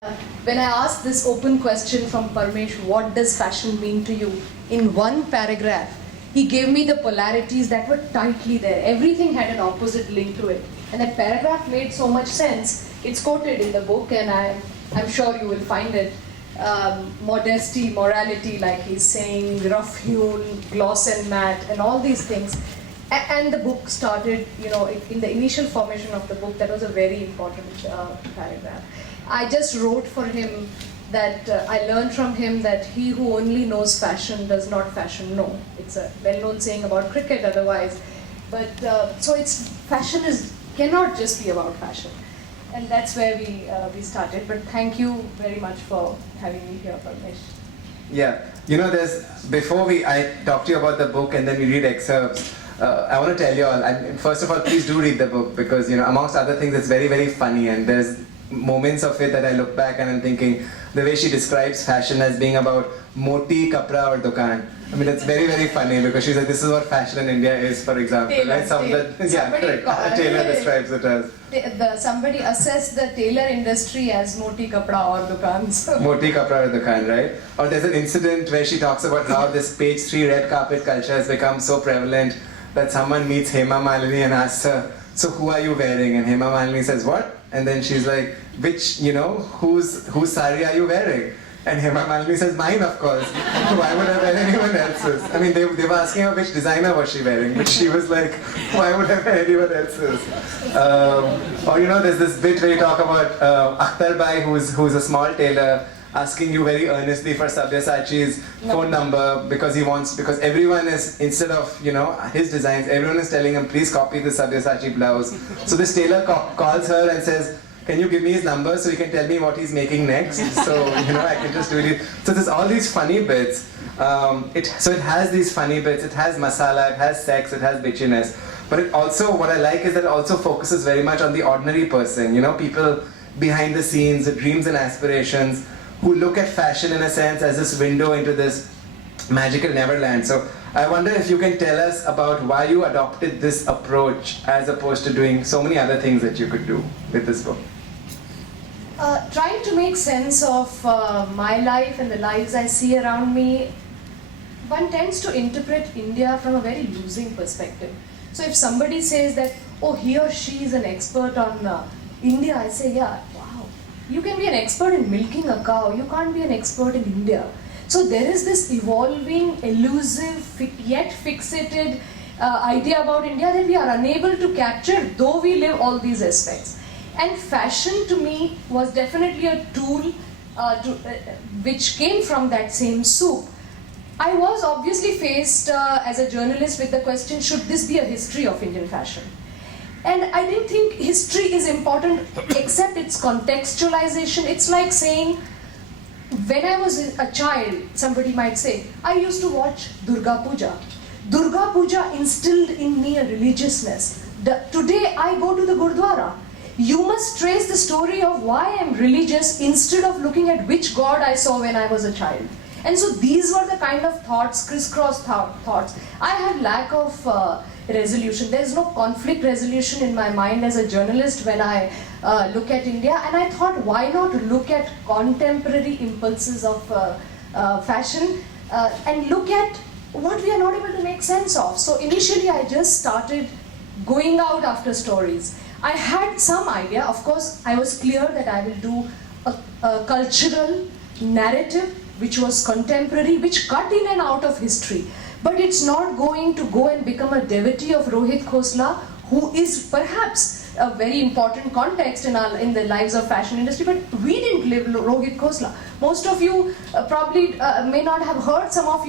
When I asked this open question from Parmesh, what does fashion mean to you? In one paragraph, he gave me the polarities that were tightly there. Everything had an opposite link to it. And that paragraph made so much sense. It's quoted in the book, and I'm sure you will find it. Modesty, morality, like he's saying, rough hewn, gloss and matte, and all these things. And the book started, in the initial formation of the book, that was a very important paragraph. I just wrote for him that I learned from him that he who only knows fashion does not fashion know. It's a well-known saying about cricket otherwise. But so fashion cannot just be about fashion. And that's where we started. But thank you very much for having me here, Parmesh. Yeah, before I talk to you about the book and then we read excerpts, I want to tell you all, first of all, please do read the book because, amongst other things, it's very, very funny and there's moments of it that I look back and I'm thinking, the way she describes fashion as being about moti, kapra or dukan. I mean, it's very, very funny because she's like, this is what fashion in India is, for example. Tailor, right? Taylor describes it as. Somebody assessed the tailor industry as moti, kapra or dukan. So. Moti, kapra or dukan, right? Or there's an incident where she talks about how this page 3 red carpet culture has become so prevalent that someone meets Hema Malini and asks her, so who are you wearing? And Hema Malini says, what? And then she's like, whose sari are you wearing? And Hema Malini says, mine, of course. Why would I wear anyone else's? I mean, they were asking her which designer was she wearing, but she was like, why would I wear anyone else's? Or there's this bit where you talk about Akhtar Bhai, who's a small tailor, asking you very earnestly for Sabyasachi's phone number because everyone is, instead of, his designs, everyone is telling him, please copy the Sabyasachi blouse. So this tailor calls her and says, can you give me his number so he can tell me what he's making next? So, I can just do it. So there's all these funny bits. So it has these funny bits, it has masala, it has sex, it has bitchiness. But it also, what I like is that it also focuses very much on the ordinary person, people behind the scenes, the dreams and aspirations, who look at fashion in a sense as this window into this magical neverland. So I wonder if you can tell us about why you adopted this approach as opposed to doing so many other things that you could do with this book. Trying to make sense of my life and the lives I see around me, one tends to interpret India from a very losing perspective. So if somebody says that, oh, he or she is an expert on India, I say, yeah, wow. You can be an expert in milking a cow, you can't be an expert in India. So there is this evolving, elusive, yet fixated idea about India that we are unable to capture, though we live all these aspects. And fashion to me was definitely a tool which came from that same soup. I was obviously faced as a journalist with the question, should this be a history of Indian fashion? And I didn't think history is important except its contextualization. It's like saying, when I was a child, somebody might say, I used to watch Durga Puja. Durga Puja instilled in me a religiousness. Today I go to the Gurdwara. You must trace the story of why I'm religious instead of looking at which god I saw when I was a child. And so these were the kind of thoughts, crisscross thoughts. I had lack of resolution. There's no conflict resolution in my mind as a journalist when I look at India. And I thought, why not look at contemporary impulses of fashion and look at what we are not able to make sense of. So initially I just started going out after stories. I had some idea, of course, I was clear that I will do a cultural narrative which was contemporary, which cut in and out of history. But it's not going to go and become a devotee of Rohit Khosla, who is perhaps a very important context in the lives of fashion industry, but we didn't live Rohit Khosla. Most of you probably may not have heard, some of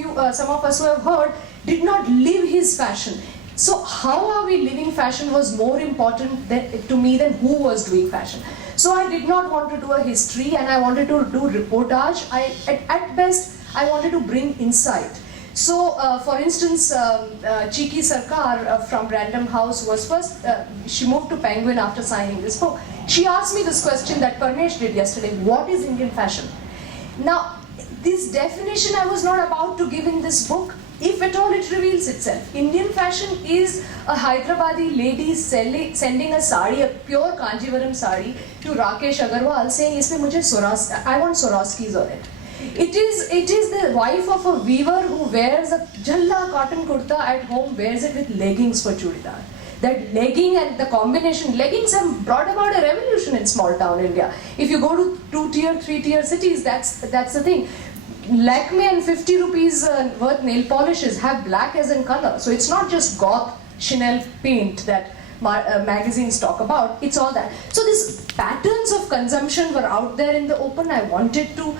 us who have heard, did not live his fashion. So how are we living fashion was more important to me than who was doing fashion. So I did not want to do a history and I wanted to do reportage. At best, I wanted to bring insight. So, for instance, Chiki Sarkar from Random House was first, she moved to Penguin after signing this book. She asked me this question that Parmesh did yesterday, what is Indian fashion? Now, this definition I was not about to give in this book, if at all it reveals itself. Indian fashion is a Hyderabadi lady sending a sari, a pure Kanjivaram sari, to Rakesh Agarwal saying, "Isme mujhe I want Swarovskis on it." It is the wife of a weaver who wears a jalla cotton kurta at home, wears it with leggings for chudidar. That legging and the combination, leggings have brought about a revolution in small town India. If you go to 2-tier, 3-tier cities, that's the thing. Lakme and 50 rupees worth nail polishes have black as in color. So it's not just goth Chanel paint that magazines talk about, it's all that. So these patterns of consumption were out there in the open. I wanted to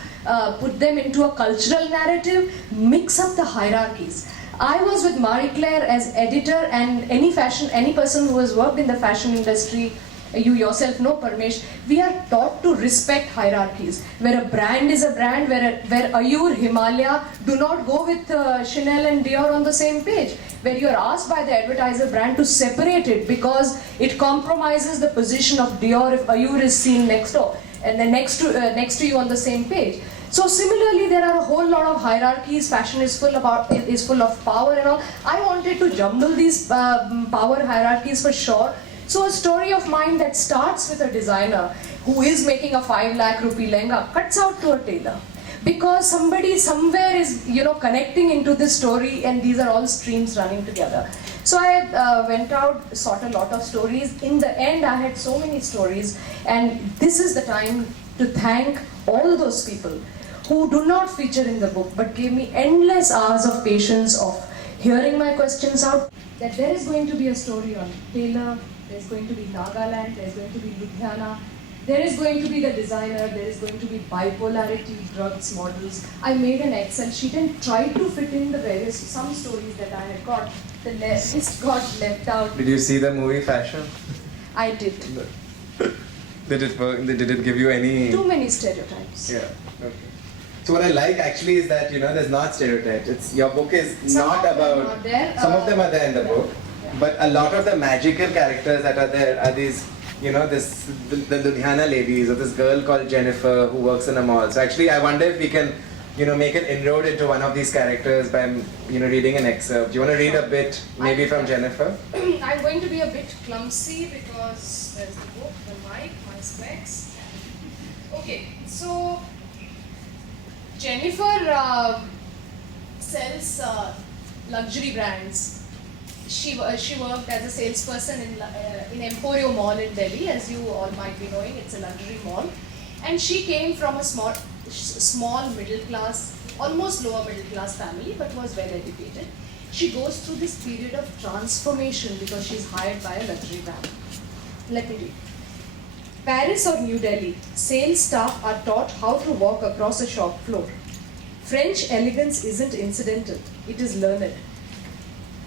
put them into a cultural narrative, mix up the hierarchies. I was with Marie Claire as editor, and any person who has worked in the fashion industry, you yourself know, Parmesh, we are taught to respect hierarchies. Where a brand is a brand, where Ayur, Himalaya do not go with Chanel and Dior on the same page. Where you are asked by the advertiser brand to separate it because it compromises the position of Dior if Ayur is seen next door and then next to you on the same page. So similarly, there are a whole lot of hierarchies. Fashion is full of power and all. I wanted to jumble these power hierarchies for sure. So a story of mine that starts with a designer who is making a 5 lakh rupee lehenga cuts out to a tailor. Because somebody somewhere is, connecting into this story, and these are all streams running together. So I went out, sought a lot of stories. In the end, I had so many stories, and this is the time to thank all those people who do not feature in the book, but gave me endless hours of patience of hearing my questions out. That there is going to be a story on Taylor, there's going to be Nagaland, there's going to be Ludhiana, there is going to be the designer, there is going to be bipolarity, drugs, models. I made an Excel sheet and tried to fit in some stories that I had got. The list got left out. Did you see the movie Fashion? I did. Did it give you any... Too many stereotypes. Yeah, okay. So what I like actually is that, there's not stereotypes. Your book is not about... Some of them are there in the book. Yeah. But a lot of the magical characters that are there are these, the Ludhiana ladies, or this girl called Jennifer who works in a mall. So actually I wonder if we can, make an inroad into one of these characters by, reading an excerpt. Do you want to read a bit, maybe from Jennifer? I'm going to be a bit clumsy because there's the book, the mic, my specs. Okay, so Jennifer sells luxury brands. She worked as a salesperson in Emporio Mall in Delhi, as you all might be knowing. It's a luxury mall, and she came from a small middle class, almost lower middle class family, but was well educated. She goes through this period of transformation because she's hired by a luxury brand. Let me read. Paris or New Delhi, sales staff are taught how to walk across a shop floor. French elegance isn't incidental, it is learned.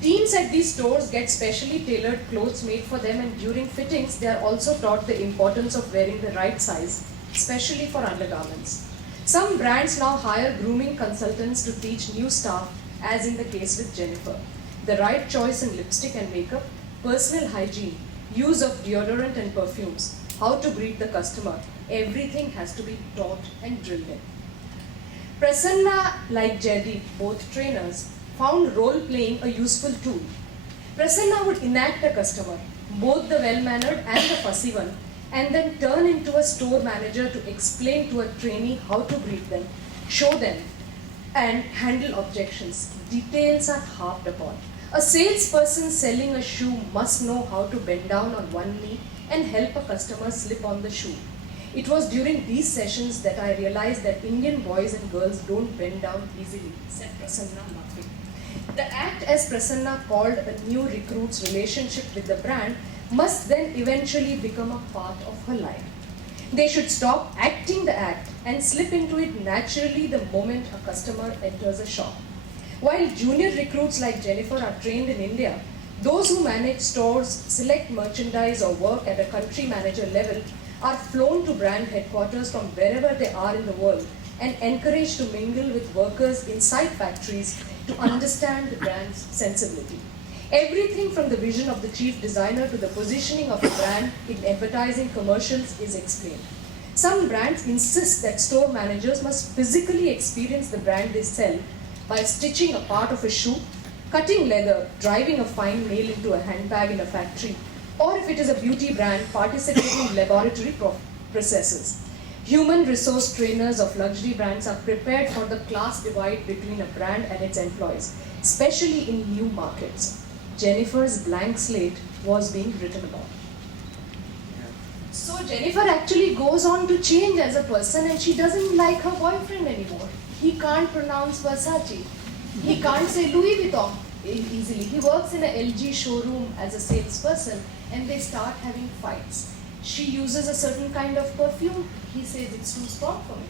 Teams at these stores get specially tailored clothes made for them, and during fittings, they are also taught the importance of wearing the right size, especially for undergarments. Some brands now hire grooming consultants to teach new staff, as in the case with Jennifer. The right choice in lipstick and makeup, personal hygiene, use of deodorant and perfumes, how to greet the customer, everything has to be taught and drilled in. Prasanna, like Jaideep, both trainers, found role-playing a useful tool. Prasanna would enact a customer, both the well-mannered and the fussy one, and then turn into a store manager to explain to a trainee how to greet them, show them, and handle objections. Details are harped upon. A salesperson selling a shoe must know how to bend down on one knee and help a customer slip on the shoe. It was during these sessions that I realized that Indian boys and girls don't bend down easily, said Prasanna laughing. The act, as Prasanna called a new recruit's relationship with the brand, must then eventually become a part of her life. They should stop acting the act and slip into it naturally the moment a customer enters a shop. While junior recruits like Jennifer are trained in India, those who manage stores, select merchandise, or work at a country manager level are flown to brand headquarters from wherever they are in the world and encouraged to mingle with workers inside factories to understand the brand's sensibility. Everything from the vision of the chief designer to the positioning of the brand in advertising commercials is explained. Some brands insist that store managers must physically experience the brand they sell by stitching a part of a shoe, cutting leather, driving a fine nail into a handbag in a factory, or if it is a beauty brand, participating in laboratory processes. Human resource trainers of luxury brands are prepared for the class divide between a brand and its employees, especially in new markets. Jennifer's blank slate was being written about. So Jennifer actually goes on to change as a person, and she doesn't like her boyfriend anymore. He can't pronounce Versace. He can't say Louis Vuitton easily. He works in a LG showroom as a salesperson, and they start having fights. She uses a certain kind of perfume. He says it's too strong for me.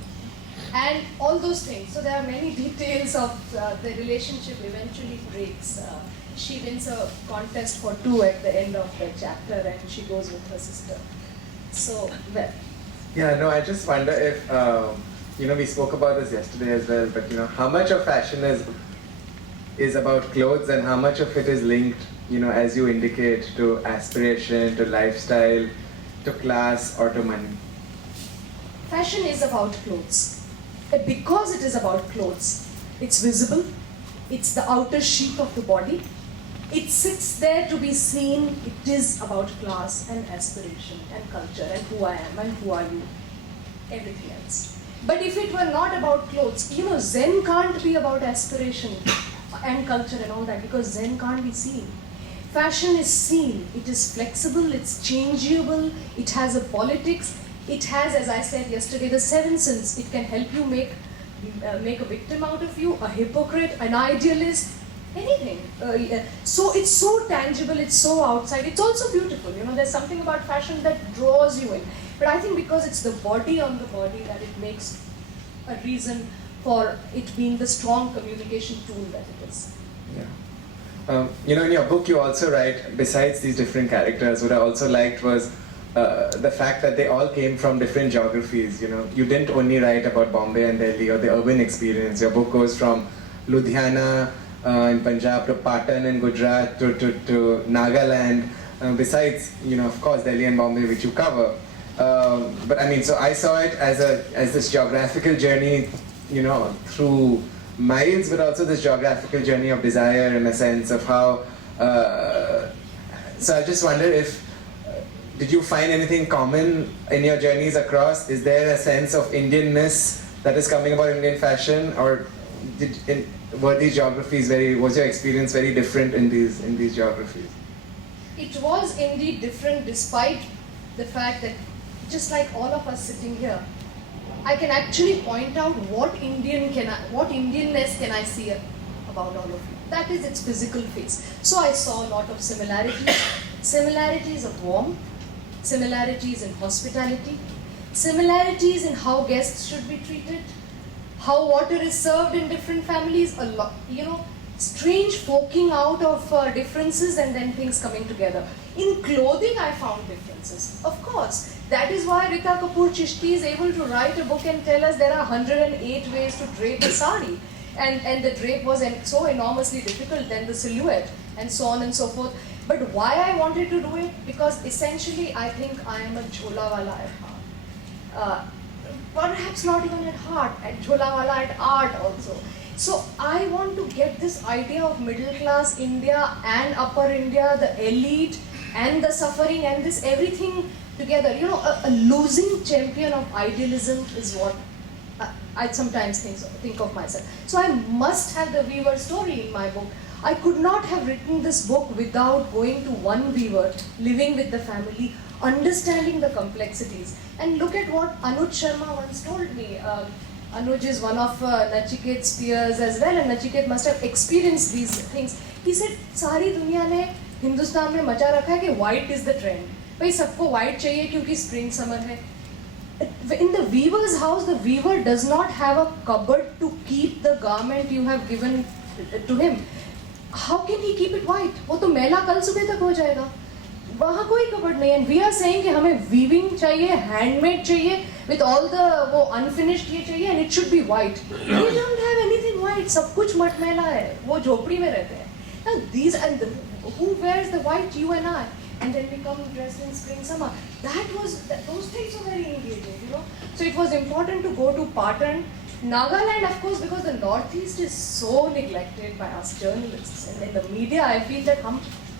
And all those things. So there are many details of the relationship eventually breaks. She wins a contest for 2 at the end of the chapter, and she goes with her sister. So, well. Yeah, no, I just wonder if, we spoke about this yesterday as well, but how much of fashion is about clothes and how much of it is linked, as you indicate, to aspiration, to lifestyle, to class, or to money? Fashion is about clothes. Because it is about clothes, it's visible, it's the outer sheath of the body, it sits there to be seen. It is about class and aspiration and culture and who I am and who are you, everything else. But if it were not about clothes, Zen can't be about aspiration and culture and all that, because Zen can't be seen. Fashion is seen, it is flexible, it's changeable, it has a politics, it has, as I said yesterday, the 7 sins. It can help you make a victim out of you, a hypocrite, an idealist, anything. So it's so tangible, it's so outside, it's also beautiful. There's something about fashion that draws you in. But I think because it's the body on the body that it makes a reason for it being the strong communication tool that it is. Yeah. In your book you also write, besides these different characters, what I also liked was the fact that they all came from different geographies. You didn't only write about Bombay and Delhi or the urban experience. Your book goes from Ludhiana in Punjab to Patan in Gujarat to Nagaland. Besides, of course, Delhi and Bombay, which you cover. But I mean, so I saw it as this geographical journey, through miles, but also this geographical journey of desire, in a sense of how. So I just wonder if. Did you find anything common in your journeys across? Is there a sense of Indianness that is coming about Indian fashion, or were these geographies was your experience very different in these geographies? It was indeed different, despite the fact that, just like all of us sitting here, I can actually point out what Indianness can I see about all of you. That is its physical face. So I saw a lot of similarities of warmth, similarities in hospitality, similarities in how guests should be treated, how water is served in different families, a lot, strange forking out of differences and then things coming together. In clothing, I found differences. Of course, that is why Rita Kapoor Chishti is able to write a book and tell us there are 108 ways to drape a sari. And the drape was so enormously difficult, then the silhouette, and so on and so forth. But why I wanted to do it? Because essentially I think I am a Jholawala at heart. Perhaps not even at heart, at Jholawala at art also. So I want to get this idea of middle class India and upper India, the elite and the suffering and this everything together. A losing champion of idealism is what I sometimes think of myself. So I must have the weaver story in my book. I could not have written this book without going to one weaver, living with the family, understanding the complexities. And look at what Anuj Sharma once told me. Anuj is one of Nachiket's peers as well, and Nachiket must have experienced these things. He said, सारी दुनिया ने हिंदुस्तान में मचा रखा है कि white is the trend. भाई सबको white चाहिए क्योंकि spring summer है. In the weaver's house, the weaver does not have a cupboard to keep the garment you have given to him. How can he keep it white? वो तो मैला कल सुबह तक हो जाएगा. वहाँ कोई कपड़ नहीं है. And we are saying कि हमें weaving चाहिए, handmade चाहिए, with all the वो unfinished ये चाहिए, and it should be white. They don't have anything white. सब कुछ मटमैला है. वो झोपड़ी में रहते हैं. Now these and who wears the white? You and I. and then we come dressed in spring summer. Those things were very engaging, you know. So it was important to go to Patan. Nagaland, of course, because the Northeast is so neglected by us journalists and in the media. I feel that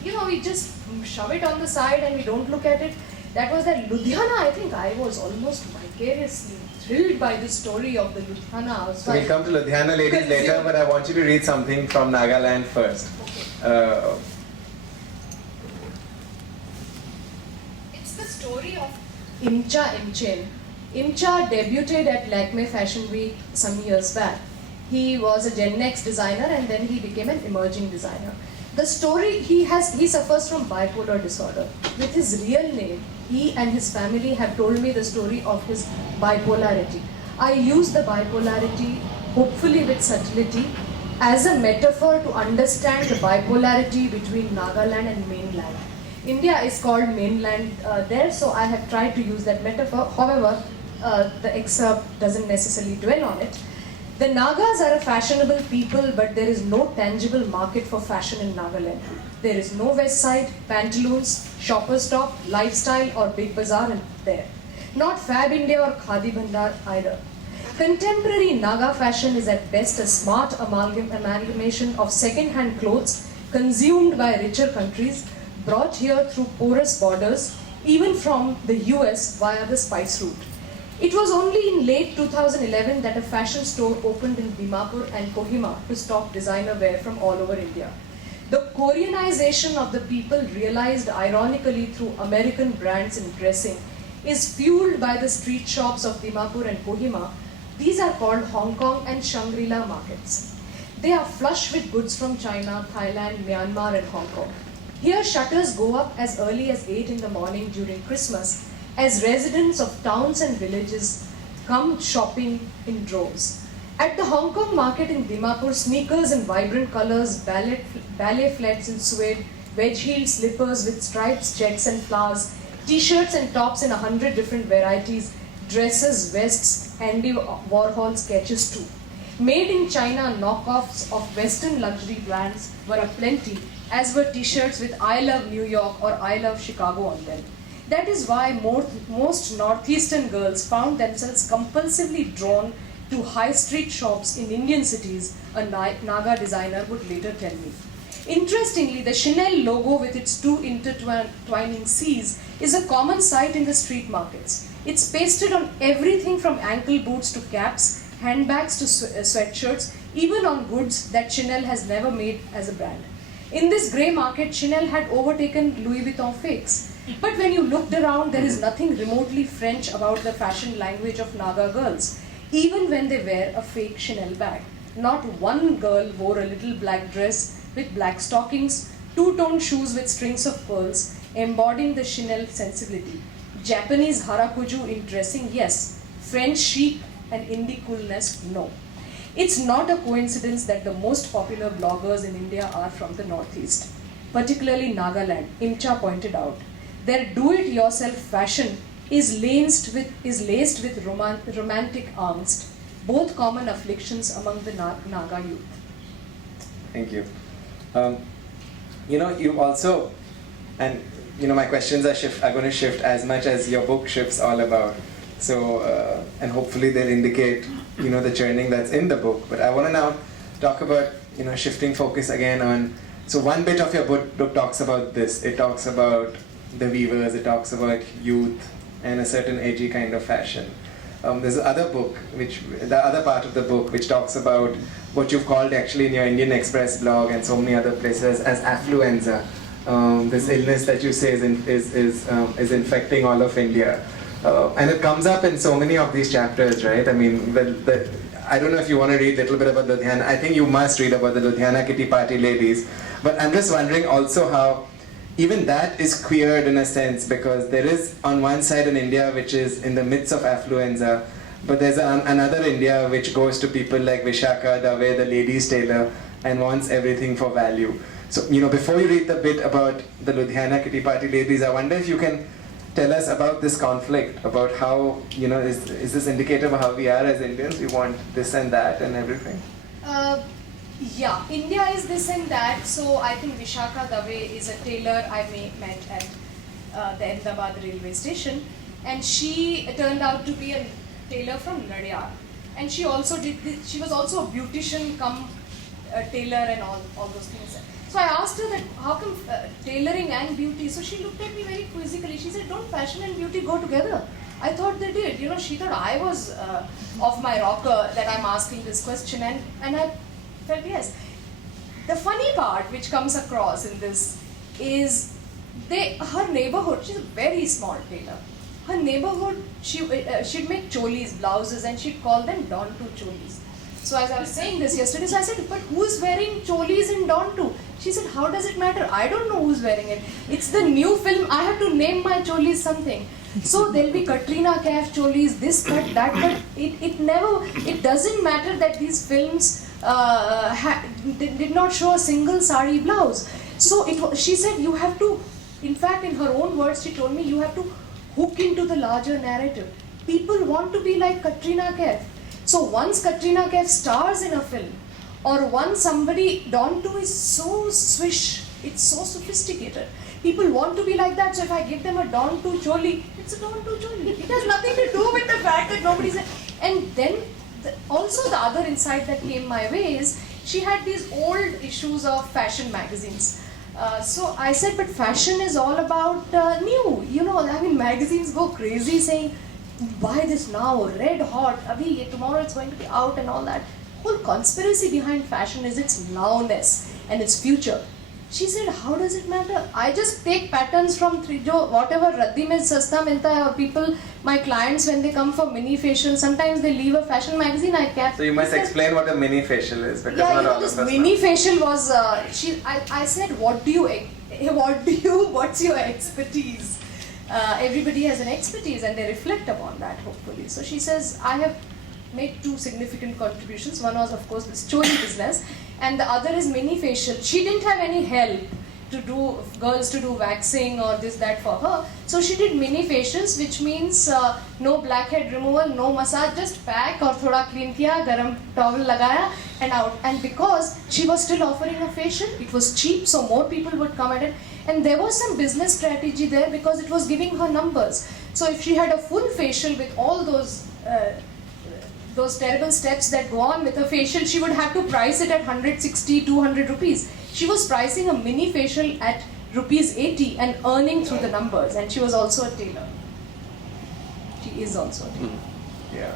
we just shove it on the side and we don't look at it. That was that Ludhiana. I think I was almost vicariously thrilled by the story of the Ludhiana. So we'll come to Ludhiana ladies later, but I want you to read something from Nagaland first. Okay. It's the story of Imcha Imchen. Imcha debuted at Lakme Fashion Week some years back. He was a Gen X designer and then he became an emerging designer. The story, he suffers from bipolar disorder. With his real name, he and his family have told me the story of his bipolarity. I use the bipolarity, hopefully with subtlety, as a metaphor to understand the bipolarity between Nagaland and mainland. India is called mainland there, so I have tried to use that metaphor. However, the excerpt doesn't necessarily dwell on it. The Nagas are a fashionable people, but there is no tangible market for fashion in Nagaland. There is no West Side, pantaloons, Shoppers Stop, Lifestyle or Big Bazaar there. Not Fab India or Khadi Bhandar either. Contemporary Naga fashion is at best a smart amalgamation of second-hand clothes consumed by richer countries, brought here through porous borders, even from the US via the spice route. It was only in late 2011 that a fashion store opened in Dimapur and Kohima to stock designer wear from all over India. The Koreanization of the people, realized ironically through American brands in dressing, is fueled by the street shops of Dimapur and Kohima. These are called Hong Kong and Shangri-La markets. They are flush with goods from China, Thailand, Myanmar and Hong Kong. Here shutters go up as early as 8 in the morning during Christmas, as residents of towns and villages come shopping in droves. At the Hong Kong market in Dimapur, sneakers in vibrant colors, ballet flats in suede, wedge-heeled slippers with stripes, checks and flowers, t-shirts and tops in 100 different varieties, dresses, vests, Andy Warhol sketches too. Made in China knockoffs of Western luxury brands were aplenty, as were t-shirts with I love New York or I love Chicago on them. That is why most Northeastern girls found themselves compulsively drawn to high street shops in Indian cities, a Naga designer would later tell me. Interestingly, the Chanel logo with its two intertwining C's is a common sight in the street markets. It's pasted on everything from ankle boots to caps, handbags to sweatshirts, even on goods that Chanel has never made as a brand. In this grey market, Chanel had overtaken Louis Vuitton fakes. But when you looked around, there is nothing remotely French about the fashion language of Naga girls, even when they wear a fake Chanel bag. Not one girl wore a little black dress with black stockings, two-tone shoes with strings of pearls, embodying the Chanel sensibility. Japanese harakuju in dressing, yes. French chic and indie coolness, no. It's not a coincidence that the most popular bloggers in India are from the Northeast, particularly Nagaland, Imcha pointed out. Their do-it-yourself fashion is laced with romantic angst, both common afflictions among the Naga youth. Thank you. You also, and my questions are going to shift as much as your book shifts all about. So, and hopefully they'll indicate, the churning that's in the book. But I want to now talk about, shifting focus again on, so one bit of your book talks about this. It talks about the weavers, it talks about youth and a certain edgy kind of fashion. There's the other part of the book, which talks about what you've called actually in your Indian Express blog and so many other places as affluenza. This illness that you say is infecting all of India. And it comes up in so many of these chapters, right? I mean, I don't know if you want to read a little bit about Ludhiana. I think you must read about the Ludhiana kitty party ladies. But I'm just wondering also how even that is queered in a sense, because there is on one side an India which is in the midst of affluenza, but there's another India which goes to people like Vishaka Dave, the ladies' tailor, and wants everything for value. So, before you read the bit about the Ludhiana kitty party ladies, I wonder if you can tell us about this conflict, about how, is this indicative of how we are as Indians? We want this and that and everything? Yeah, India is this and that. So I think Vishaka Dave is a tailor I met at the Ahmedabad railway station, and she turned out to be a tailor from Nadyar. And she also she was also a beautician come tailor and all those things. So I asked her that how come tailoring and beauty? So she looked at me very quizzically. She said, don't fashion and beauty go together? I thought they did. You know, she thought I was off my rocker that I'm asking this question, and I felt yes. The funny part which comes across in this is her neighborhood, she's a very small tailor. Her neighborhood, she'd make cholis, blouses, and she'd call them Don 2 cholis. So as I was saying this yesterday, so I said, but who's wearing cholis in Don 2? She said, how does it matter? I don't know who's wearing it. It's the new film, I have to name my cholis something. So there'll be Katrina Kaif cholis, this cut, that cut. It doesn't matter that these films did not show a single sari blouse. So she said you have to, in fact in her own words she told me, you have to hook into the larger narrative. People want to be like Katrina Kaif. So once Katrina Kaif stars in a film, or once somebody, Don 2 is so swish, it's so sophisticated. People want to be like that, so if I give them a Don 2 choli, it's a Don 2 choli. It has nothing to do with the fact that nobody's... And then also the other insight that came my way is, she had these old issues of fashion magazines. So I said, but fashion is all about new. You know, I mean, magazines go crazy saying, buy this now, red hot, abhi, tomorrow it's going to be out and all that. Whole conspiracy behind fashion is its nowness and its future. She said, how does it matter? I just take patterns from whatever Raddi mein sasta milta hai, or people, my clients, when they come for mini facial, sometimes they leave a fashion magazine. So you must explain what a mini facial is, because yeah, not all this of us mini know. facial was. I said, what's your expertise? Everybody has an expertise, and they reflect upon that, hopefully. So she says, I have made 2 significant contributions. One was, of course, this choli business, and the other is mini facial. She didn't have any help to do, girls to do waxing or this, that for her. So she did mini facials, which means no blackhead removal, no massage, just pack or thoda clean kiya, garam towel lagaya and out. And because she was still offering a facial, it was cheap, so more people would come at it. And there was some business strategy there because it was giving her numbers. So if she had a full facial with all those terrible steps that go on with a facial, she would have to price it at 160, 200 rupees. She was pricing a mini facial at rupees 80 and earning through the numbers. And she was also a tailor. She is also a tailor. Yeah.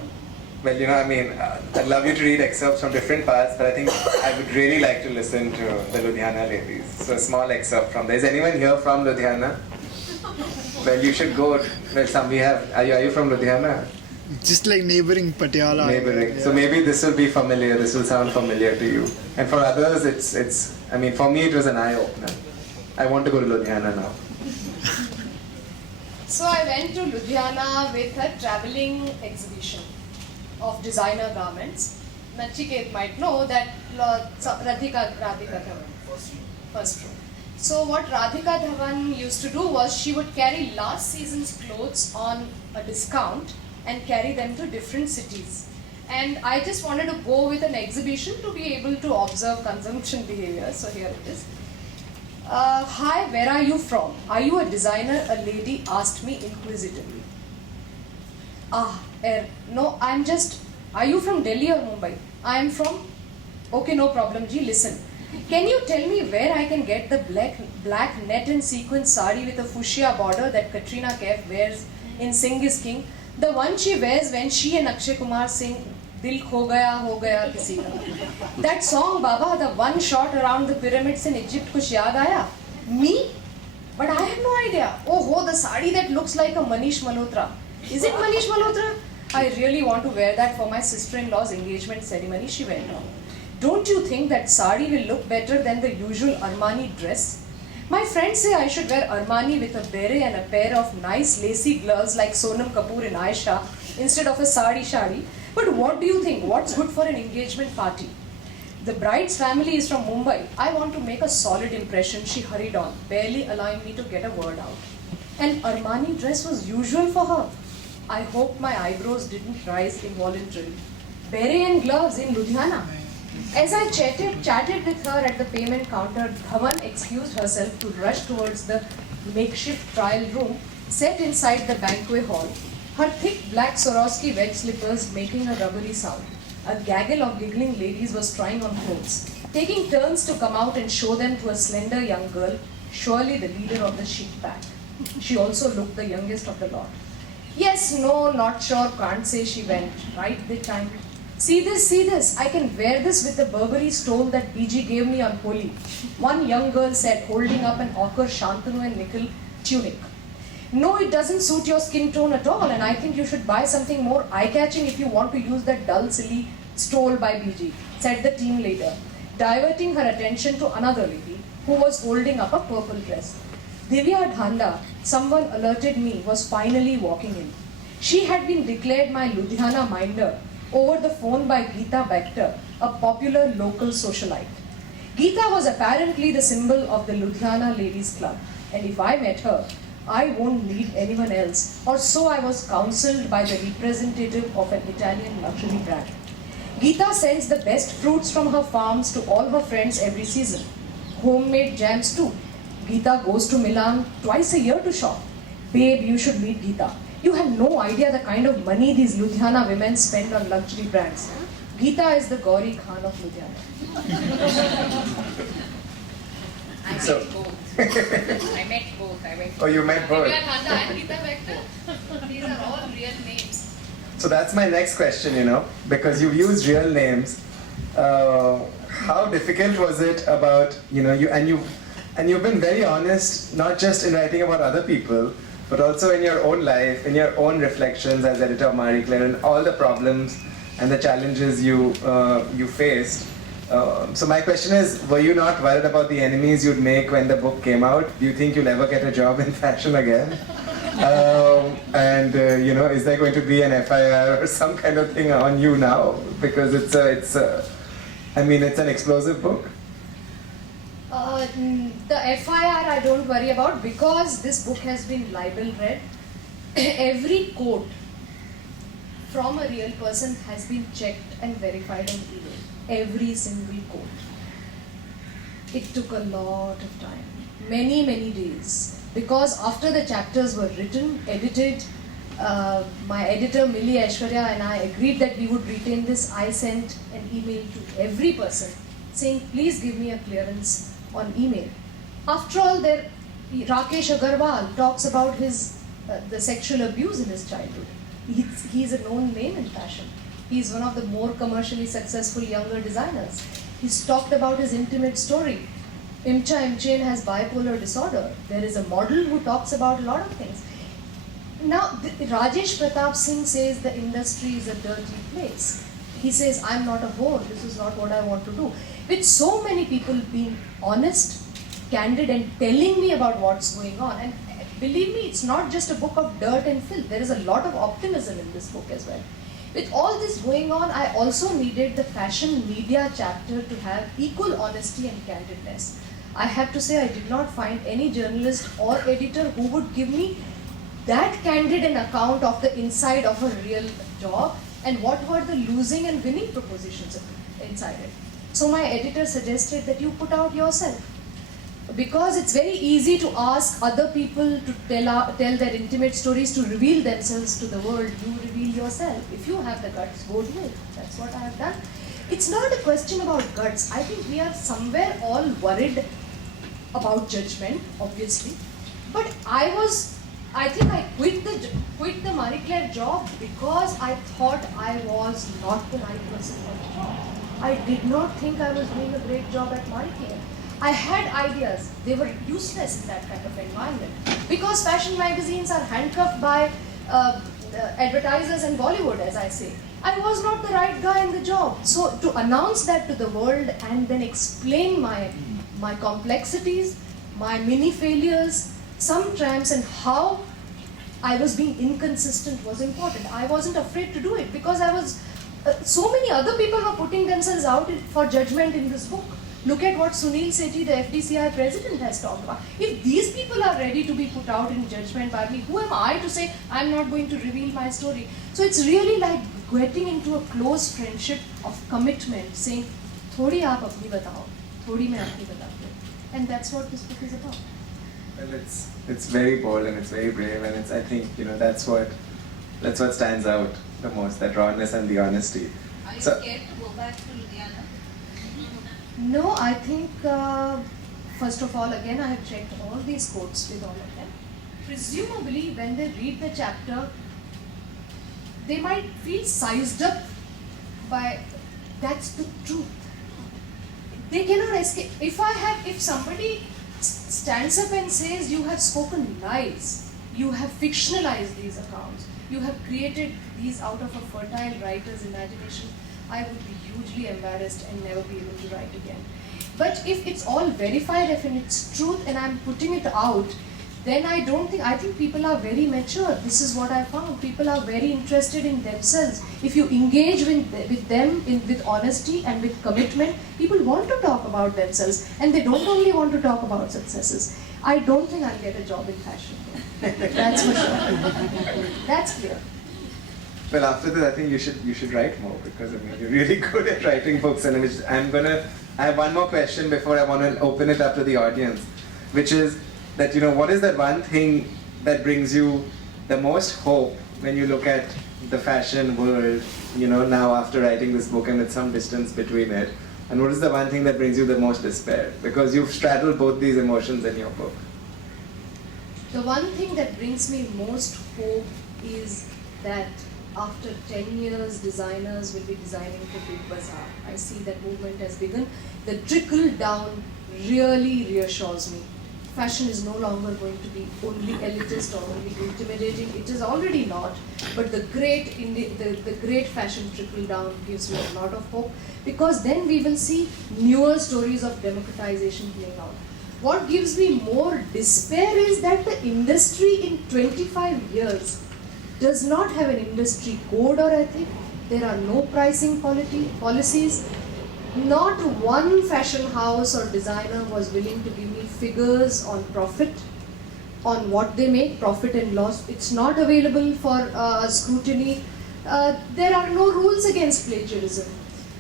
Well, you know, I mean, I'd love you to read excerpts from different parts, but I think I would really like to listen to the Ludhiana ladies. So a small excerpt from there. Is anyone here from Ludhiana? Well, you should go. Well, we have. Are you from Ludhiana? Just like neighboring Patiala. Neighboring. Yeah. So maybe this will be familiar. This will sound familiar to you. And for others, it's. I mean, for me, it was an eye opener. I want to go to Ludhiana now. So I went to Ludhiana with a traveling exhibition of designer garments. Nachiket might know that Radhika Dhawan. First row. So what Radhika Dhawan used to do was she would carry last season's clothes on a discount and carry them to different cities. And I just wanted to go with an exhibition to be able to observe consumption behavior. So here it is. Hi, where are you from? Are you a designer? A lady asked me inquisitively. No, I'm just, are you from Delhi or Mumbai? I am from, okay, no problem, ji, listen. Can you tell me where I can get the black net and sequin sari with a fuchsia border that Katrina Kaif wears in Singh is King? The one she wears when she and Akshay Kumar sing Dil Kho Gaya Ho Gaya Kisi Ka. That song, Baba, the one shot around the pyramids in Egypt, kuch yaad aaya? Me? But I have no idea. Oh, the sari that looks like a Manish Malhotra. Is it Manish Malhotra? I really want to wear that for my sister-in-law's engagement ceremony, she went on. Don't you think that sari will look better than the usual Armani dress? My friends say I should wear Armani with a beret and a pair of nice lacy gloves like Sonam Kapoor in Aisha instead of a sari shari. But what do you think? What's good for an engagement party? The bride's family is from Mumbai. I want to make a solid impression, she hurried on, barely allowing me to get a word out. An Armani dress was usual for her. I hope my eyebrows didn't rise involuntarily. Beret and gloves in Ludhiana. As I chatted with her at the payment counter, Dhawan excused herself to rush towards the makeshift trial room set inside the banquet hall, her thick black Swarovski wedge slippers making a rubbery sound. A gaggle of giggling ladies was trying on clothes, taking turns to come out and show them to a slender young girl, surely the leader of the chic pack. She also looked the youngest of the lot. Yes, no, not sure, can't say, she went. Right the time. See this, I can wear this with the Burberry stole that BG gave me on Holi. One young girl said, holding up an ochre Shantanu and nickel tunic. No, it doesn't suit your skin tone at all, and I think you should buy something more eye-catching if you want to use that dull, silly stole by BG, said the team leader, diverting her attention to another lady who was holding up a purple dress. Divya Dhanda, someone alerted me, was finally walking in. She had been declared my Ludhiana minder over the phone by Geeta Bector, a popular local socialite. Geeta was apparently the symbol of the Ludhiana Ladies Club, and if I met her, I won't need anyone else, or so I was counseled by the representative of an Italian luxury brand. Geeta sends the best fruits from her farms to all her friends every season. Homemade jams too. Geeta goes to Milan twice a year to shop. Babe, you should meet Geeta. You have no idea the kind of money these Ludhiana women spend on luxury brands. Geeta is the Gauri Khan of Ludhiana. I So- met both. I met both. Oh, you met both. Divya Dhanda and Geeta Bector. These are all real names. So that's my next question, because you've used real names. How difficult was it about, you've been very honest, not just in writing about other people, but also in your own life, in your own reflections as editor of Marie Claire, and all the problems and the challenges you faced. So my question is, were you not worried about the enemies you'd make when the book came out? Do you think you'll ever get a job in fashion again? Is there going to be an FIR or some kind of thing on you now? Because it's an explosive book. The FIR I don't worry about because this book has been libel read. Every quote from a real person has been checked and verified on email. Every single quote. It took a lot of time, many days, because after the chapters were written, edited, my editor Millie Aishwarya and I agreed that we would retain this. I sent an email to every person saying, please give me a clearance on email. After all, Rakesh Agarwal talks about the sexual abuse in his childhood. He's a known name in fashion. He's one of the more commercially successful younger designers. He's talked about his intimate story. Imcha Imchen has bipolar disorder. There is a model who talks about a lot of things. Now, Rajesh Pratap Singh says the industry is a dirty place. He says, I'm not a whore, this is not what I want to do. With so many people being honest, candid and telling me about what's going on. And believe me, it's not just a book of dirt and filth. There is a lot of optimism in this book as well. With all this going on, I also needed the fashion media chapter to have equal honesty and candidness. I have to say I did not find any journalist or editor who would give me that candid an account of the inside of a real job and what were the losing and winning propositions inside it. So my editor suggested that you put out yourself. Because it's very easy to ask other people to tell their intimate stories, to reveal themselves to the world. You reveal yourself. If you have the guts, go do it. That's what I have done. It's not a question about guts. I think we are somewhere all worried about judgment, obviously. But I think I quit the Marie Claire job because I thought I was not the right person for the job. I did not think I was doing a great job at Marie Claire. I had ideas, they were useless in that kind of environment. Because fashion magazines are handcuffed by advertisers and Bollywood, as I say. I was not the right guy in the job. So to announce that to the world and then explain my complexities, my mini failures, some triumphs and how I was being inconsistent was important. I wasn't afraid to do it because so many other people were putting themselves out for judgment in this book. Look at what Sunil Sethi, the FDCI president, has talked about. If these people are ready to be put out in judgment by me, who am I to say I'm not going to reveal my story? So it's really like getting into a close friendship of commitment, saying, "Thodi aap apni batao, thodi main apni batati." And that's what this book is about. Well, it's very bold and it's very brave, and it's, I think, that's what stands out the most, that rawness and the honesty. Are you So- scared to go back to Ludhiana? No, I think, first of all, again, I have checked all these quotes with all of them. Presumably, when they read the chapter, they might feel sized up by that's the truth. They cannot escape. If somebody stands up and says you have spoken lies, you have fictionalized these accounts, you have created these out of a fertile writer's imagination, I would be hugely embarrassed and never be able to write again. But if it's all verified, if it's truth and I'm putting it out, then I think people are very mature. This is what I found. People are very interested in themselves. If you engage with them with honesty and with commitment, people want to talk about themselves, and they don't only want to talk about successes. I don't think I'll get a job in fashion. That's for sure. That's clear. Well, after this, I think you should write more, because you're really good at writing books. And I have one more question before I want to open it up to the audience, which is that, what is that one thing that brings you the most hope when you look at the fashion world, now after writing this book and with some distance between it? And what is the one thing that brings you the most despair? Because you've straddled both these emotions in your book. The one thing that brings me most hope is that after 10 years, designers will be designing for Big Bazaar. I see that movement has begun. The trickle down really reassures me. Fashion is no longer going to be only elitist or only intimidating. It is already not. But the great fashion trickle down gives me a lot of hope, because then we will see newer stories of democratization playing out. What gives me more despair is that the industry in 25 years does not have an industry code or ethic. There are no pricing policies. Not one fashion house or designer was willing to give me figures on profit, on what they make, profit and loss. It's not available for scrutiny. There are no rules against plagiarism.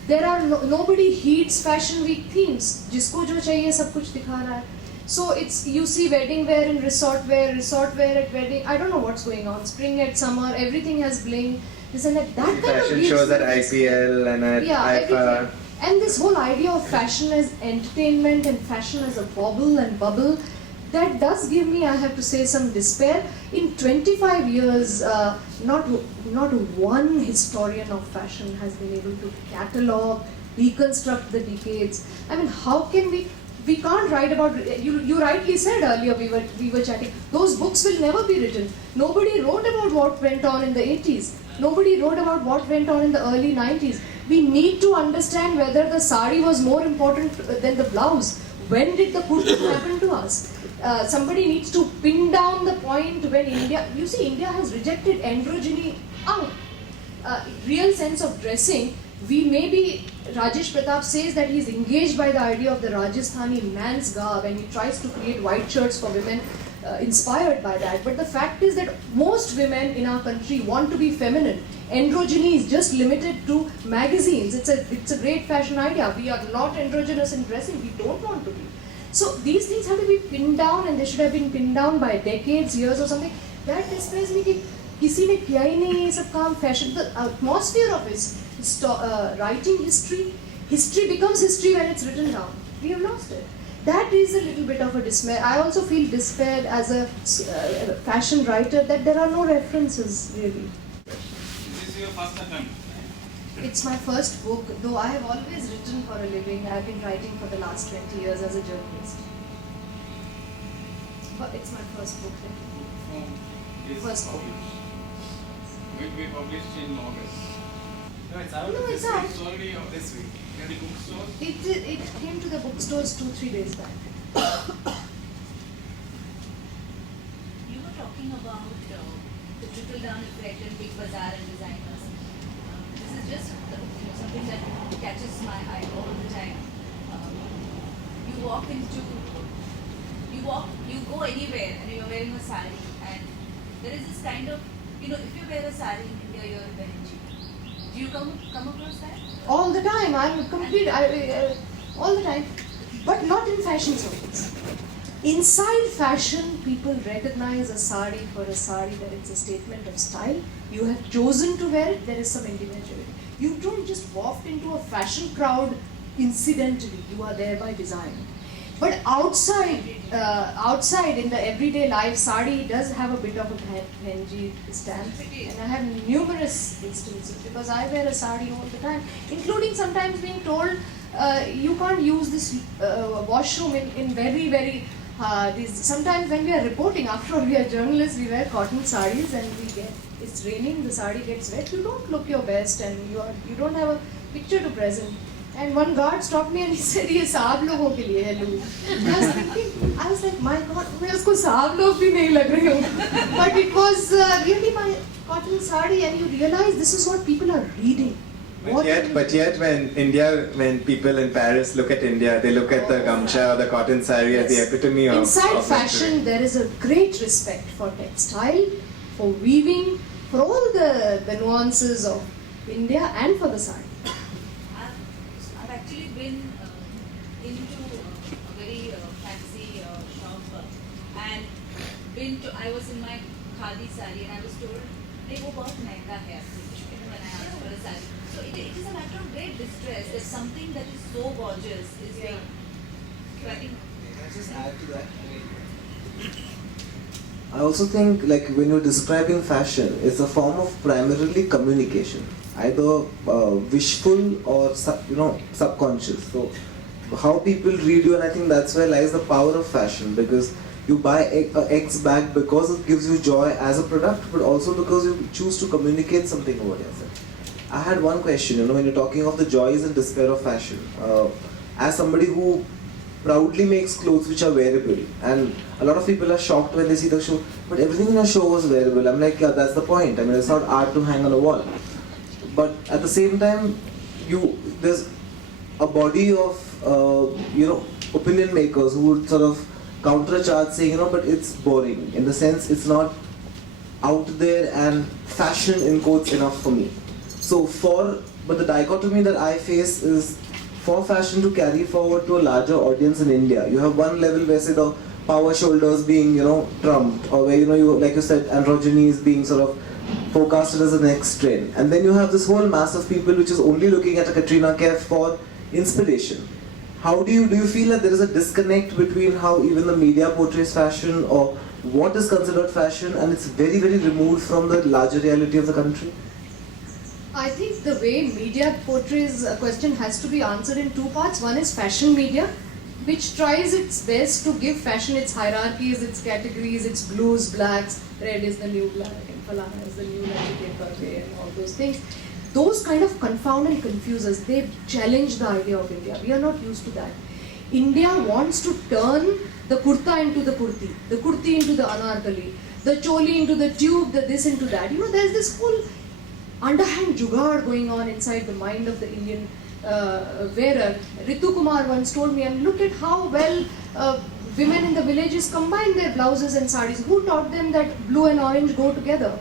There are nobody heeds Fashion Week themes. जिसको जो चाहिए सब कुछ दिखा रहा है. So you see wedding wear and resort wear at wedding. I don't know what's going on. Spring at summer, everything has bling. This and that. That kind of Fashion gives shows me at IPL and at IFA. everything. And this whole idea of fashion as entertainment and fashion as a bauble and bubble, that does give me, I have to say, some despair. In 25 years, not one historian of fashion has been able to catalogue, deconstruct the decades. I mean, how can we can't write about, you rightly said earlier, we were chatting, those books will never be written. Nobody wrote about what went on in the 80s. Nobody wrote about what went on in the early 90s. We need to understand whether the sari was more important than the blouse. When did the kurta happen to us? Somebody needs to pin down the point when India has rejected androgyny out. Real sense of dressing. Rajesh Pratap says that he's engaged by the idea of the Rajasthani man's garb, and he tries to create white shirts for women inspired by that. But the fact is that most women in our country want to be feminine. Androgyny is just limited to magazines. It's a great fashion idea. We are not androgynous in dressing. We don't want to be. So these things have to be pinned down, and they should have been pinned down by decades, years or something. That despairs me कि किसी ने किया ही नहीं ये सब काम. Fashion, the atmosphere of writing history becomes history when it's written down. We have lost it. That is a little bit of a despair. I also feel despair as a fashion writer that there are no references really. This is your first attempt. It's my first book, though I have always written for a living. I've been writing for the last 20 years as a journalist. But it's my first book. This First book. will be published in August. No, it's out. No, it's out. It's already out this week. In the bookstores. It came to the bookstores 2-3 days back. You were talking about the trickle down effect in Big Bazaar and designers. This is just something that catches my eye all the time. You go anywhere and you're wearing a sari, and there is this kind of, if you wear a sari in India, you're very cheap. Do you come across that? All the time. All the time. But not in fashion circles. Inside fashion, people recognize a sari for a sari, that it's a statement of style. You have chosen to wear it, there is some individuality. You don't just waft into a fashion crowd incidentally, you are there by design. But outside in the everyday life, sari does have a bit of a Benji stamp. And I have numerous instances because I wear a sari all the time, including sometimes being told you can't use this washroom in very, very sometimes when we are reporting, after all we are journalists, we wear cotton saris and it's raining, the sari gets wet, you don't look your best and you don't have a picture to present. And one guard stopped me and he said, "ये साहब लोगों के लिए है loose." I was like, my God, मैं उसको साहब लोग भी नहीं लग रही हूँ. But it was really my cotton sari, and you realize this is what people are reading. But yet when people in Paris look at India, they look at the gamcha or the cotton sari as the epitome of Inside of fashion, luxury. there is a great respect for textile, for weaving, for all the nuances of India and for the sari. I've actually been into a very fancy shop and I was in my khadi sari and I was told, "नहीं वो बहुत महंगा है आपके when I asked for a sari." So it is a matter of great distress that something that is so gorgeous is being. So I think. Can I just add to that? I also think like when you're describing fashion, it's a form of primarily communication, either wishful or subconscious. So how people read you, and I think that's where lies the power of fashion, because you buy a X bag because it gives you joy as a product, but also because you choose to communicate something over yourself. I had one question, when you're talking of the joys and despair of fashion, as somebody who proudly makes clothes which are wearable, and a lot of people are shocked when they see the show, but everything in your show was wearable. I'm like, yeah, that's the point. I mean, it's not art to hang on a wall. But at the same time, there's a body of opinion makers who would sort of countercharge saying, but it's boring, in the sense it's not out there and fashion in quotes enough for me. But the dichotomy that I face is, for fashion to carry forward to a larger audience in India, you have one level where, say, the power shoulders being, trumped, or where, like you said, androgyny is being sort of forecasted as the next trend. And then you have this whole mass of people which is only looking at a Katrina Kaif for inspiration. How do you feel that there is a disconnect between how even the media portrays fashion, or what is considered fashion, and it's very, very removed from the larger reality of the country? I think the way media portrays a question has to be answered in two parts. One is fashion media, which tries its best to give fashion its hierarchies, its categories, its blues, blacks, red is the new black and falana is the new and all those things. Those kind of confound and confuse us. They challenge the idea of India. We are not used to that. India wants to turn the kurta into the kurti into the anarkali, the choli into the tube, the this into that. There's this whole underhand jugaad going on inside the mind of the Indian wearer. Ritu Kumar once told me, and look at how well women in the villages combine their blouses and saris. Who taught them that blue and orange go together?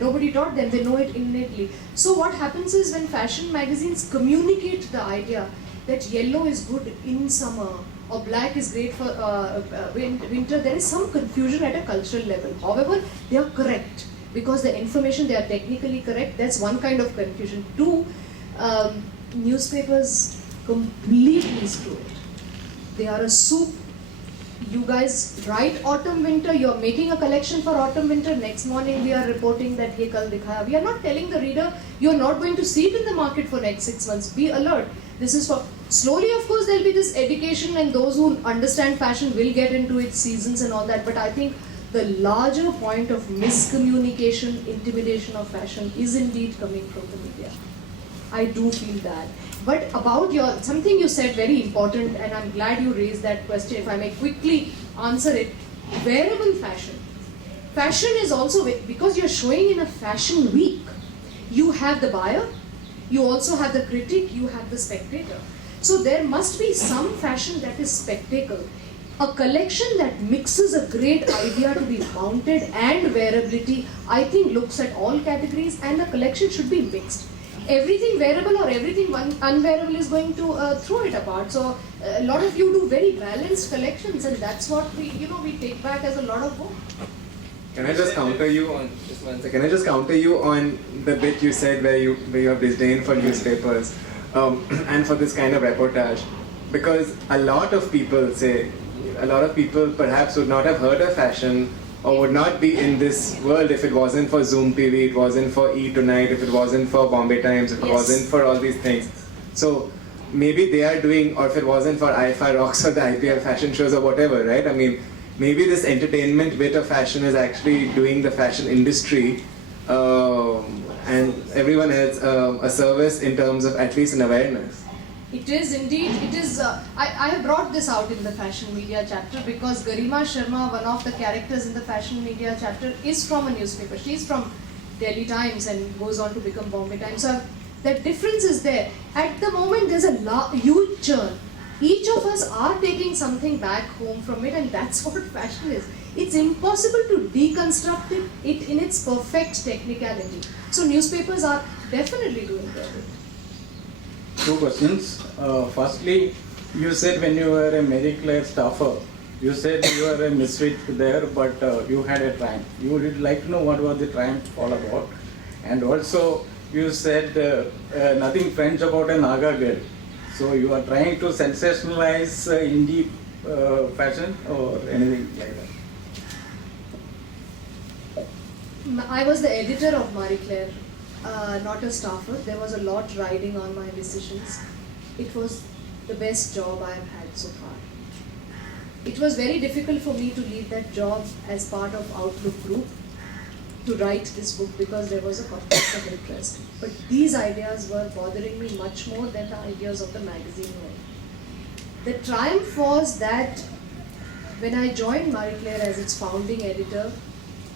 Nobody taught them, they know it innately. So what happens is, when fashion magazines communicate the idea that yellow is good in summer or black is great for winter, there is some confusion at a cultural level. However, they are correct, because the information, they are technically correct. That's one kind of confusion. Two, newspapers completely screw it. They are a soup. You guys write autumn winter, you're making a collection for autumn winter, next morning we are reporting that ye kal dikhaya. We are not telling the reader, you're not going to see it in the market for next 6 months. Be alert. This is for, slowly of course there'll be this education, and those who understand fashion will get into its seasons and all that, but I think the larger point of miscommunication, intimidation of fashion is indeed coming from the media. I do feel that. But about something you said very important, and I'm glad you raised that question, if I may quickly answer it. Wearable fashion. Fashion is also, because you're showing in a fashion week, you have the buyer, you also have the critic, you have the spectator. So there must be some fashion that is spectacle. A collection that mixes a great idea to be mounted and wearability, I think looks at all categories, and a collection should be mixed. everything wearable or everything unwearable is going to throw it apart. So a lot of you do very balanced collections, and that's what we take back as a lot of hope. Can I just counter you on just one second? Can I just counter you on the bit you said where you have disdain for newspapers and for this kind of reportage? Because a lot of people perhaps would not have heard of fashion or would not be in this world if it wasn't for Zoom TV, it wasn't for E! Tonight, if it wasn't for Bombay Times, if it Yes. wasn't for all these things. So maybe they are doing, or if it wasn't for IFA Rocks or the IPL fashion shows or whatever, right? I mean, maybe this entertainment bit of fashion is actually doing the fashion industry and everyone has a service in terms of at least an awareness. It is indeed. It is. I have brought this out in the fashion media chapter because Garima Sharma, one of the characters in the fashion media chapter, is from a newspaper. She is from Delhi Times and goes on to become Bombay Times. So the difference is there. At the moment, there's a huge churn. Each of us are taking something back home from it, and that's what fashion is. It's impossible to deconstruct it in its perfect technicality. So newspapers are definitely doing that. Two questions. Firstly, you said when you were a Marie Claire staffer, you said you were a misfit there, but you had a triumph. You would like to know what was the triumph all about. And also, you said nothing French about a Naga girl. So you are trying to sensationalize indie fashion or anything like that? I was the editor of Marie Claire, not a staffer. There was a lot riding on my decisions. It was the best job I have had so far. It was very difficult for me to leave that job as part of Outlook Group to write this book because there was a conflict of interest. But these ideas were bothering me much more than the ideas of the magazine were. The triumph was that when I joined Marie Claire as its founding editor,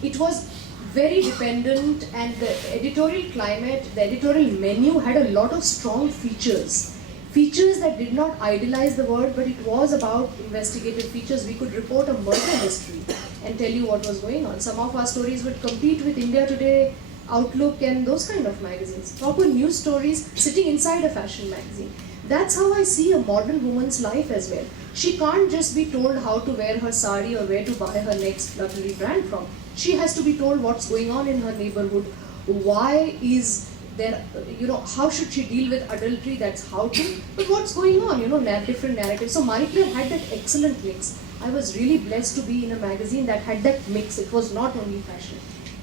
it was very dependent, and the editorial climate, the editorial menu had a lot of strong features. Features that did not idealize the word, but it was about investigative features. We could report a murder history and tell you what was going on. Some of our stories would compete with India Today, Outlook, and those kind of magazines. Proper news stories sitting inside a fashion magazine. That's how I see a modern woman's life as well. She can't just be told how to wear her sari or where to buy her next luxury brand from. She has to be told what's going on in her neighborhood. Why is there, how should she deal with adultery? That's how to. But what's going on? Different narratives. So Marie Claire had that excellent mix. I was really blessed to be in a magazine that had that mix. It was not only fashion.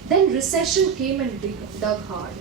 Then recession came and dug hard.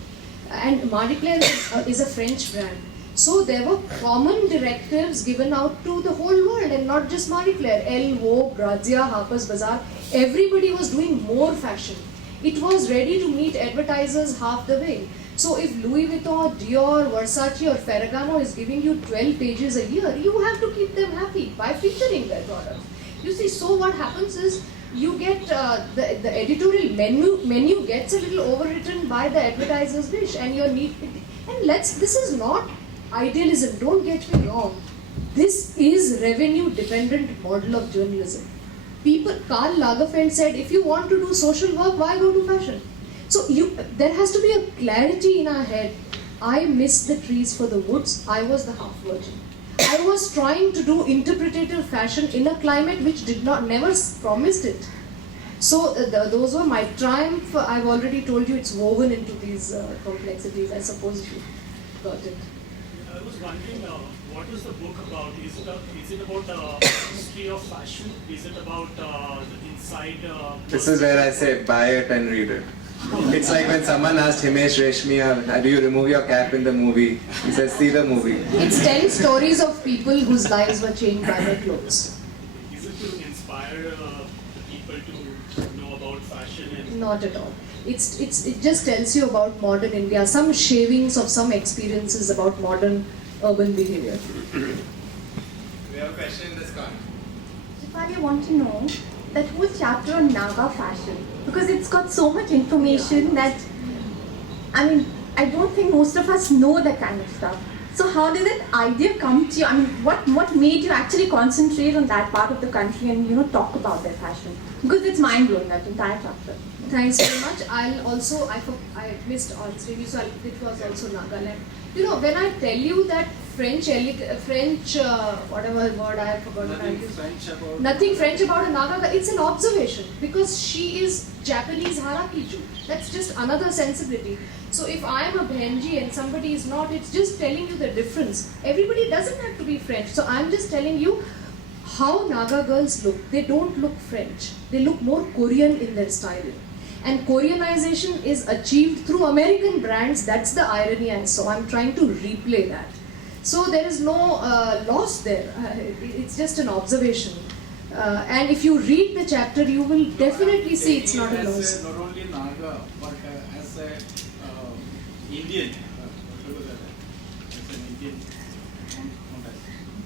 And Marie Claire is a French brand. So there were common directives given out to the whole world, and not just Marie Claire. Elle, Vogue, Grazia, Harper's Bazaar, everybody was doing more fashion. It was ready to meet advertisers half the way. So if Louis Vuitton, Dior, Versace or Ferragamo is giving you 12 pages a year, you have to keep them happy by featuring their products. You see, so what happens is you get the editorial menu gets a little overwritten by the advertiser's wish, and this is not idealism, don't get me wrong. This is revenue dependent model of journalism. Karl Lagerfeld said, if you want to do social work, why go to fashion? So there has to be a clarity in our head. I missed the trees for the woods. I was the half virgin. I was trying to do interpretative fashion in a climate which never promised it. So those were my triumph. I've already told you it's woven into these complexities. I suppose you got it. I was wondering, what is the book about? Is it about the history of fashion? Is it about the inside? This is where I say buy it and read it. It's like when someone asked Himesh Reshmiya, do you remove your cap in the movie? He says, see the movie. It's 10 stories of people whose lives were changed by their clothes. Is it to inspire the people to know about fashion? Not at all. It just tells you about modern India, some shavings of some experiences about modern urban behavior. We have a question in this corner. Shefali, I want to know that whole chapter on Naga fashion, because it's got so much information that, I don't think most of us know that kind of stuff. So how did that idea come to you? What made you actually concentrate on that part of the country and talk about their fashion? Because it's mind-blowing, that entire chapter. Thanks very much. I missed answering you, so it was also Nagaland. You know, when I tell you that whatever word I have forgotten, Nothing French about. nothing French about a Naga girl, it's an observation because she is Japanese Harakiju. That's just another sensibility. So if I am a Bhenji and somebody is not, it's just telling you the difference. Everybody doesn't have to be French. So I'm just telling you how Naga girls look. They don't look French. They look more Korean in their styling. And Koreanization is achieved through American brands. That's the irony, and so I'm trying to replay that. So there is no loss there. It's just an observation. And if you read the chapter, you will definitely see it's not a loss. Not only Naga, but as a Indian. As an Indian.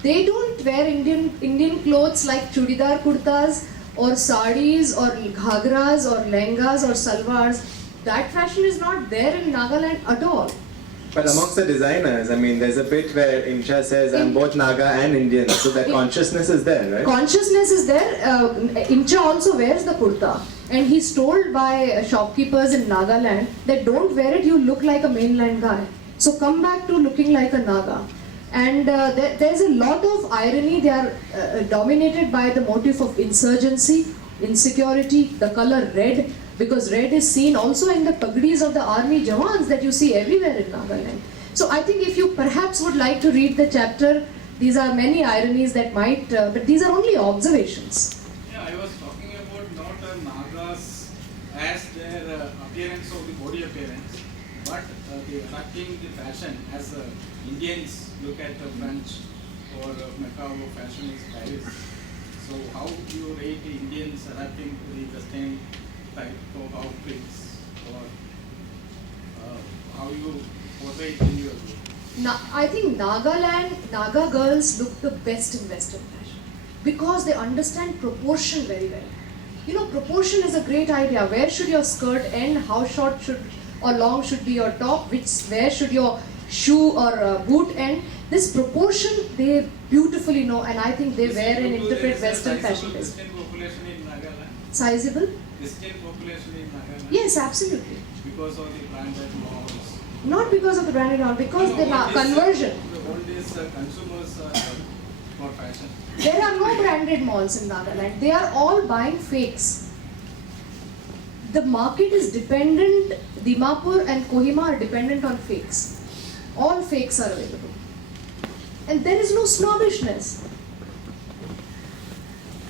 They don't wear Indian clothes like chudidar kurtas or saris or ghagras or lehengas or salwars. That fashion is not there in Nagaland at all. But amongst the designers, I mean, there's a bit where Imcha says, I'm both Naga and Indian, so that consciousness is there, right? Consciousness is there. Imcha also wears the kurta, and he's told by shopkeepers in Nagaland that don't wear it, you look like a mainland guy. So come back to looking like a Naga. And there's a lot of irony. They are dominated by the motif of insurgency, insecurity, the color red, because red is seen also in the pagdis of the army jawans that you see everywhere in Nagaland. So I think if you perhaps would like to read the chapter, these are many ironies that might, but these are only observations. Yeah, I was talking about not Nagas as their appearance of the body appearance, but the adapting the fashion as Indians look at French or Macau fashion is Paris. So how do you rate the Indians adapting to the Western type of outfits, or how you portray it in your book? I think Naga girls look the best in Western fashion because they understand proportion very well. You know, proportion is a great idea. Where should your skirt end? How short or long should be your top? Where should your shoe or boot end? This proportion they beautifully know, and I think they wear and interpret Western fashion best. Christian population in Nagaland? Sizable? Christian population in Nagaland? Yes, absolutely. Because of the branded malls. Not because of the branded all, because the conversion. All these consumers for fashion. There are no branded malls in Nagaland. They are all buying fakes. The market is dependent, Dimapur and Kohima are dependent on fakes. All fakes are available. And there is no snobbishness.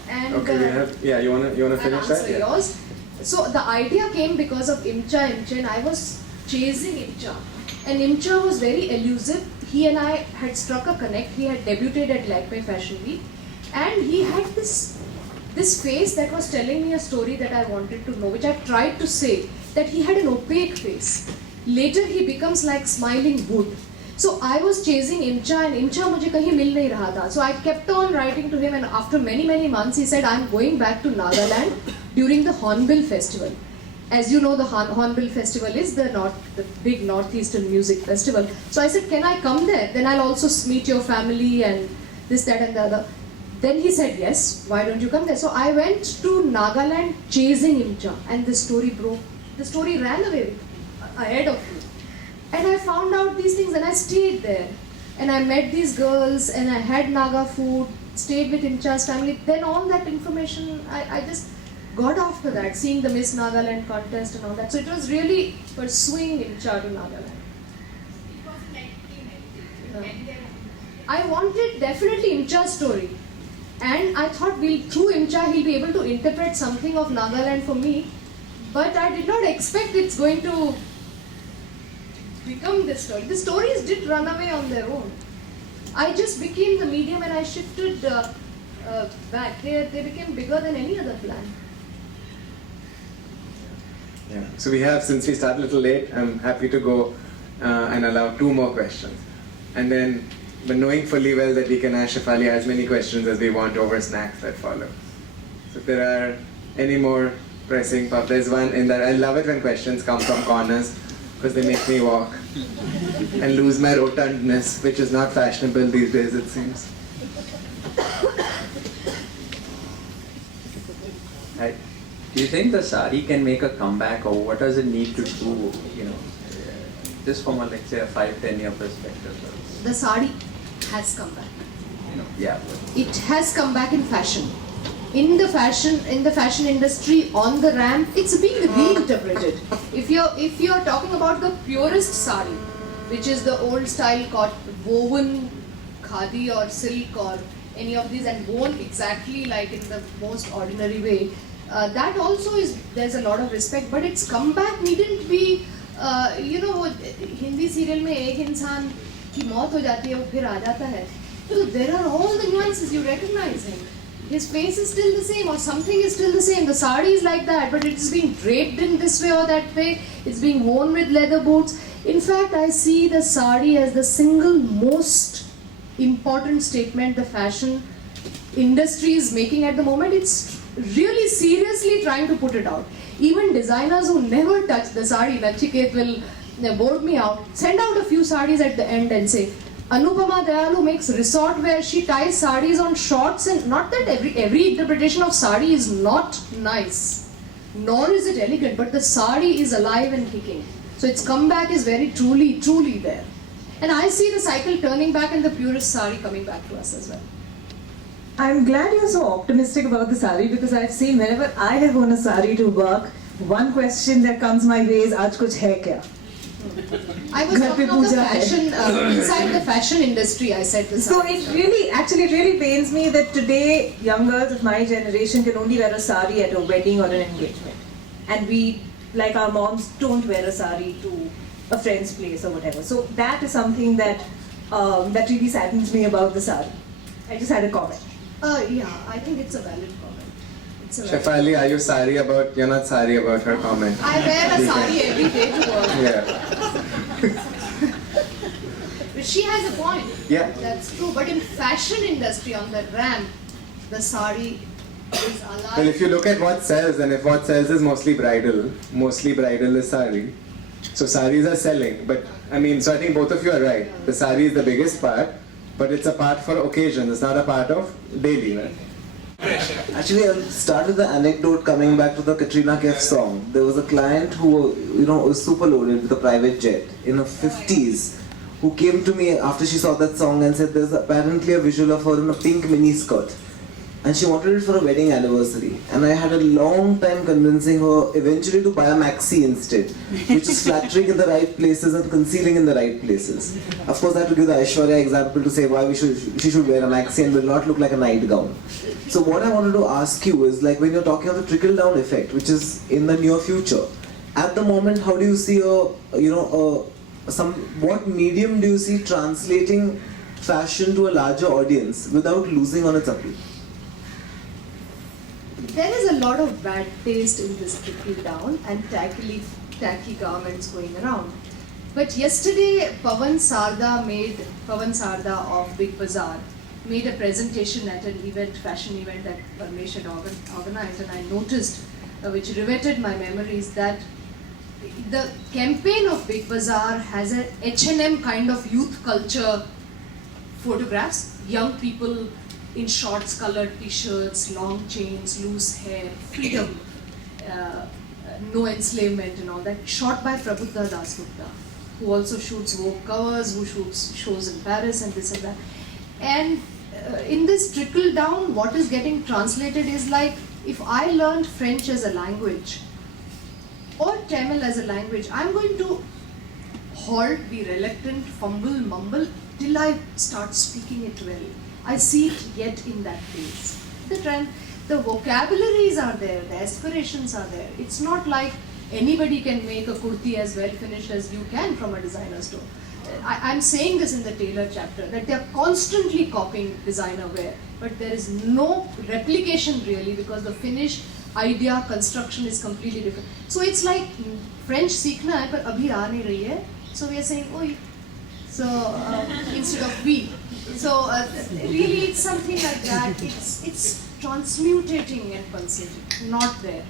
And Okay, you wanna finish answer that? Yeah. yours. So the idea came because of Imcha, and I was chasing Imcha. And Imcha was very elusive. He and I had struck a connect. He had debuted at Lakme Fashion Week. And he had this face that was telling me a story that I wanted to know, which I tried to say, that he had an opaque face. Later he becomes like smiling wood. So I was chasing Imcha, and Imcha mujhe kahin mil nahi raha tha. So I kept on writing to him, and after many months he said, I'm going back to Nagaland during the Hornbill Festival. As you know, the Hornbill Festival is the big northeastern music festival. So I said, can I come there? Then I'll also meet your family and this, that and the other. Then he said, yes, why don't you come there? So I went to Nagaland chasing Imcha, and the story broke. The story ran away ahead of me. And I found out these things, and I stayed there. And I met these girls, and I had Naga food, stayed with Imcha's family. Then all that information, I just got after that, seeing the Miss Nagaland contest and all that. So it was really pursuing Imcha to Nagaland. It was meditative. I wanted definitely Imcha's story. And I thought through Imcha he'll be able to interpret something of Nagaland for me. But I did not expect it's going to become this story. The stories did run away on their own. I just became the medium, and I shifted back. They became bigger than any other plan. Yeah. So we have, since we started a little late, I'm happy to go and allow 2 more questions. And then, but knowing fully well that we can ask Shefali as many questions as we want over snacks that follow. So if there are any more pressing pop, there's one in that. I love it when questions come from corners, because they make me walk and lose my rotundness, which is not fashionable these days, it seems. Hi. Do you think the sari can make a comeback, or what does it need to do? Just from a, let's say, a 5-10 year perspective. The sari has come back. Yeah. It has come back in fashion. In the fashion industry, on the ramp, it's being reinterpreted. If you're talking about the purest sari, which is the old style woven khadi or silk or any of these, and worn exactly like in the most ordinary way, that also is, there's a lot of respect, but its comeback needn't be, Hindi serial में एक इंसान की मौत हो जाती है, वो फिर आ जाता है. So there are all the nuances, you recognize him. His face is still the same, or something is still the same. The sari is like that, but it is being draped in this way or that way. It's being worn with leather boots. In fact, I see the sari as the single most important statement the fashion industry is making at the moment. It's really seriously trying to put it out. Even designers who never touch the sari, Nachiket will board me out, send out a few saris at the end and say, Anupama Dayalu makes resort where she ties saris on shorts, and not that every interpretation of sari is not nice, nor is it elegant, but the sari is alive and kicking. So its comeback is very truly there. And I see the cycle turning back and the purest sari coming back to us as well. I'm glad you're so optimistic about the sari, because I've seen whenever I have worn a sari to work, one question that comes my way is, "Aaj kuch hai kya?" I was talking of the fashion, inside the fashion industry, I said this. So it really pains me that today young girls of my generation can only wear a sari at a wedding or an engagement. And we, like our moms, don't wear a sari to a friend's place or whatever. So that is something that that really saddens me about the sari. I just had a comment. Yeah, I think it's a valid comment. Shefali, are you sorry about, you're not sorry about her comment? I wear a sari every day to work. Yeah. But she has a point. Yeah. That's true. But in fashion industry, on the ramp, the sari is alive. Well, if you look at what sells, and if what sells is mostly bridal is sari. So saris are selling. But I mean, so I think both of you are right. The sari is the biggest part, but it's a part for occasion. It's not a part of daily, right? Actually, I'll start with the anecdote coming back to the Katrina Kaif song. There was a client who, was super loaded with a private jet in her 50s, who came to me after she saw that song and said there's apparently a visual of her in a pink mini skirt. And she wanted it for a wedding anniversary. And I had a long time convincing her eventually to buy a maxi instead, which is flattering in the right places and concealing in the right places. Of course, I had to give the Aishwarya example to say why she should wear a maxi and will not look like a nightgown. So what I wanted to ask you is, like, when you're talking of the trickle-down effect, which is in the near future, at the moment, how do you see what medium do you see translating fashion to a larger audience without losing on its appeal? There is a lot of bad taste in this trickle down and tacky garments going around. But yesterday, Pawan Sarda of Big Bazaar made a presentation at an event, fashion event that Parmesh had organized, and I noticed, which riveted my memories, that the campaign of Big Bazaar has an H&M kind of youth culture photographs, young people in shorts, colored t-shirts, long chains, loose hair, freedom, no enslavement and all that, shot by Prabuddha Dasgupta, who also shoots Vogue covers, who shoots shows in Paris and this and that. And in this trickle down, what is getting translated is like, if I learned French as a language, or Tamil as a language, I'm going to halt, be reluctant, fumble, mumble, till I start speaking it well. I see it yet in that phase. The vocabularies are there, the aspirations are there. It's not like anybody can make a kurti as well finished as you can from a designer store. I'm saying this in the tailor chapter, that they're constantly copying designer wear, but there is no replication really, because the finished idea, construction is completely different. So it's like French seekhna hai, but abhi aa nahi rahi hai. So we are saying, oi. So instead of we. So really it's something like that. It's transmutating and pulsating, not there.